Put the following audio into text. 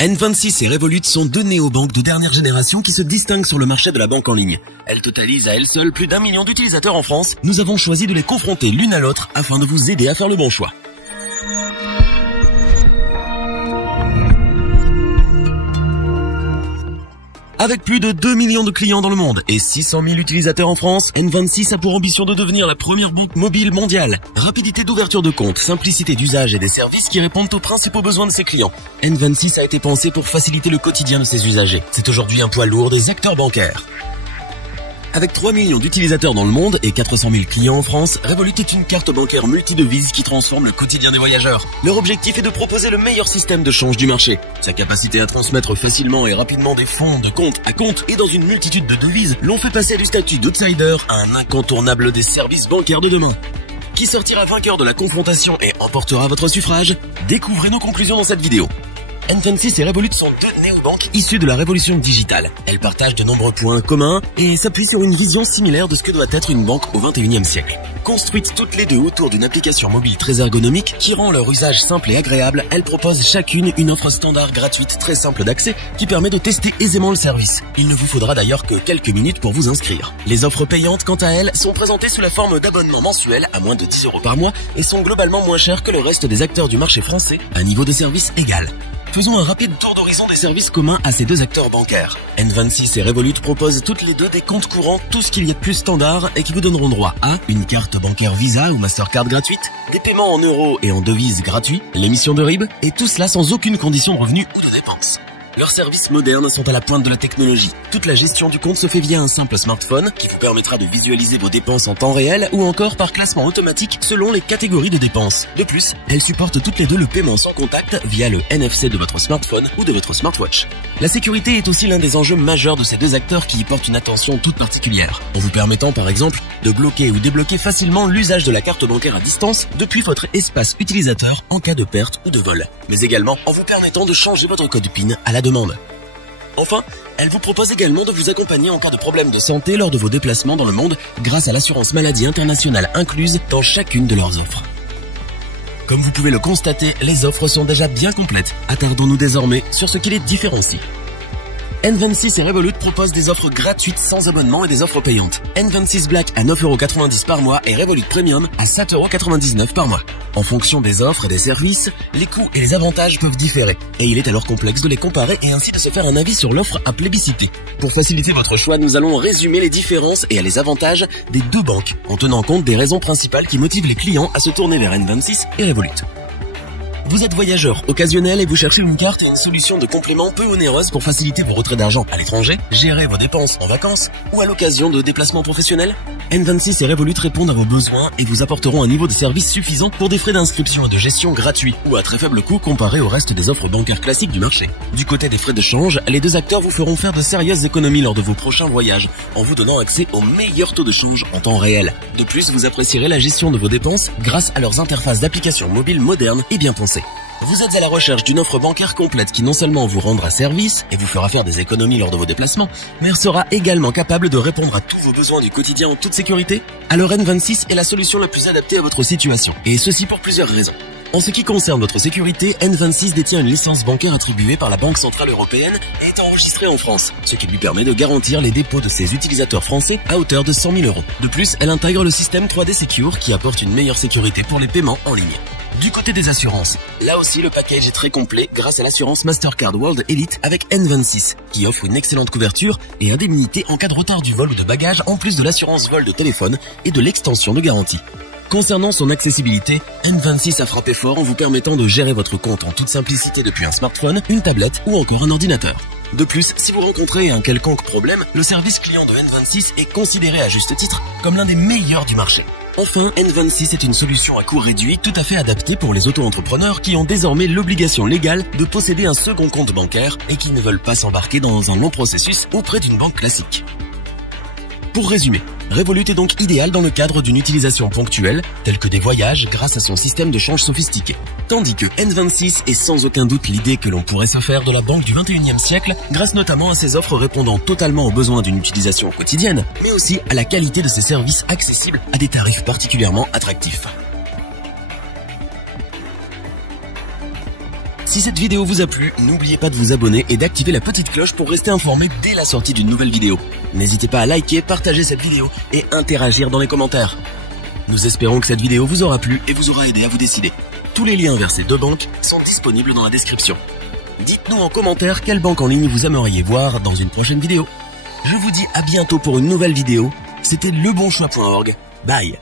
N26 et Revolut sont deux néobanques de dernière génération qui se distinguent sur le marché de la banque en ligne. Elles totalisent à elles seules plus d'1 million d'utilisateurs en France. Nous avons choisi de les confronter l'une à l'autre afin de vous aider à faire le bon choix. Avec plus de 2 millions de clients dans le monde et 600 000 utilisateurs en France, N26 a pour ambition de devenir la première banque mobile mondiale. Rapidité d'ouverture de compte, simplicité d'usage et des services qui répondent aux principaux besoins de ses clients. N26 a été pensé pour faciliter le quotidien de ses usagers. C'est aujourd'hui un poids lourd des acteurs bancaires. Avec 3 millions d'utilisateurs dans le monde et 400 000 clients en France, Revolut est une carte bancaire multidevises qui transforme le quotidien des voyageurs. Leur objectif est de proposer le meilleur système de change du marché. Sa capacité à transmettre facilement et rapidement des fonds de compte à compte et dans une multitude de devises l'ont fait passer du statut d'outsider à un incontournable des services bancaires de demain. Qui sortira vainqueur de la confrontation et emportera votre suffrage? Découvrez nos conclusions dans cette vidéo. N26 et Revolut sont deux néobanques issues de la révolution digitale. Elles partagent de nombreux points communs et s'appuient sur une vision similaire de ce que doit être une banque au XXIe siècle. Construites toutes les deux autour d'une application mobile très ergonomique qui rend leur usage simple et agréable, elles proposent chacune une offre standard gratuite très simple d'accès qui permet de tester aisément le service. Il ne vous faudra d'ailleurs que quelques minutes pour vous inscrire. Les offres payantes, quant à elles, sont présentées sous la forme d'abonnements mensuels à moins de 10 € par mois et sont globalement moins chères que le reste des acteurs du marché français à niveau de service égal. Faisons un rapide tour d'horizon des services communs à ces deux acteurs bancaires. N26 et Revolut proposent toutes les deux des comptes courants, tout ce qu'il y a de plus standard et qui vous donneront droit à une carte bancaire Visa ou Mastercard gratuite, des paiements en euros et en devises gratuits, l'émission de RIB, et tout cela sans aucune condition de revenu ou de dépense. Leurs services modernes sont à la pointe de la technologie. Toute la gestion du compte se fait via un simple smartphone qui vous permettra de visualiser vos dépenses en temps réel ou encore par classement automatique selon les catégories de dépenses. De plus, elles supportent toutes les deux le paiement sans contact via le NFC de votre smartphone ou de votre smartwatch. La sécurité est aussi l'un des enjeux majeurs de ces deux acteurs qui y portent une attention toute particulière, en vous permettant par exemple de bloquer ou débloquer facilement l'usage de la carte bancaire à distance depuis votre espace utilisateur en cas de perte ou de vol, mais également en vous permettant de changer votre code PIN à la demande. Enfin, elle vous propose également de vous accompagner en cas de problème de santé lors de vos déplacements dans le monde grâce à l'assurance maladie internationale incluse dans chacune de leurs offres. Comme vous pouvez le constater, les offres sont déjà bien complètes. Attardons-nous désormais sur ce qui les différencie. N26 et Revolut proposent des offres gratuites sans abonnement et des offres payantes. N26 Black à 9,90 € par mois et Revolut Premium à 7,99 € par mois. En fonction des offres et des services, les coûts et les avantages peuvent différer. Et il est alors complexe de les comparer et ainsi de se faire un avis sur l'offre à plébisciter. Pour faciliter votre choix, nous allons résumer les différences et les avantages des deux banques, en tenant compte des raisons principales qui motivent les clients à se tourner vers N26 et Revolut. Vous êtes voyageur occasionnel et vous cherchez une carte et une solution de complément peu onéreuse pour faciliter vos retraits d'argent à l'étranger, gérer vos dépenses en vacances ou à l'occasion de déplacements professionnels? N26 et Revolut répondent à vos besoins et vous apporteront un niveau de service suffisant pour des frais d'inscription et de gestion gratuits ou à très faible coût comparé au reste des offres bancaires classiques du marché. Du côté des frais de change, les deux acteurs vous feront faire de sérieuses économies lors de vos prochains voyages en vous donnant accès aux meilleurs taux de change en temps réel. De plus, vous apprécierez la gestion de vos dépenses grâce à leurs interfaces d'applications mobiles modernes et bien pensées. Vous êtes à la recherche d'une offre bancaire complète qui non seulement vous rendra service et vous fera faire des économies lors de vos déplacements, mais sera également capable de répondre à tous vos besoins du quotidien en toute sécurité? Alors N26 est la solution la plus adaptée à votre situation, et ceci pour plusieurs raisons. En ce qui concerne votre sécurité, N26 détient une licence bancaire attribuée par la Banque Centrale Européenne et est enregistrée en France, ce qui lui permet de garantir les dépôts de ses utilisateurs français à hauteur de 100 000 €. De plus, elle intègre le système 3D Secure qui apporte une meilleure sécurité pour les paiements en ligne. Du côté des assurances, là aussi le package est très complet grâce à l'assurance Mastercard World Elite avec N26, qui offre une excellente couverture et indemnité en cas de retard du vol ou de bagages en plus de l'assurance vol de téléphone et de l'extension de garantie. Concernant son accessibilité, N26 a frappé fort en vous permettant de gérer votre compte en toute simplicité depuis un smartphone, une tablette ou encore un ordinateur. De plus, si vous rencontrez un quelconque problème, le service client de N26 est considéré à juste titre comme l'un des meilleurs du marché. Enfin, N26 est une solution à coût réduit tout à fait adaptée pour les auto-entrepreneurs qui ont désormais l'obligation légale de posséder un second compte bancaire et qui ne veulent pas s'embarquer dans un long processus auprès d'une banque classique. Pour résumer, Revolut est donc idéal dans le cadre d'une utilisation ponctuelle, telle que des voyages grâce à son système de change sophistiqué. Tandis que N26 est sans aucun doute l'idée que l'on pourrait se faire de la banque du XXIe siècle, grâce notamment à ses offres répondant totalement aux besoins d'une utilisation quotidienne, mais aussi à la qualité de ses services accessibles à des tarifs particulièrement attractifs. Si cette vidéo vous a plu, n'oubliez pas de vous abonner et d'activer la petite cloche pour rester informé dès la sortie d'une nouvelle vidéo. N'hésitez pas à liker, partager cette vidéo et interagir dans les commentaires. Nous espérons que cette vidéo vous aura plu et vous aura aidé à vous décider. Tous les liens vers ces deux banques sont disponibles dans la description. Dites-nous en commentaire quelle banque en ligne vous aimeriez voir dans une prochaine vidéo. Je vous dis à bientôt pour une nouvelle vidéo. C'était lebonchoix.org. Bye.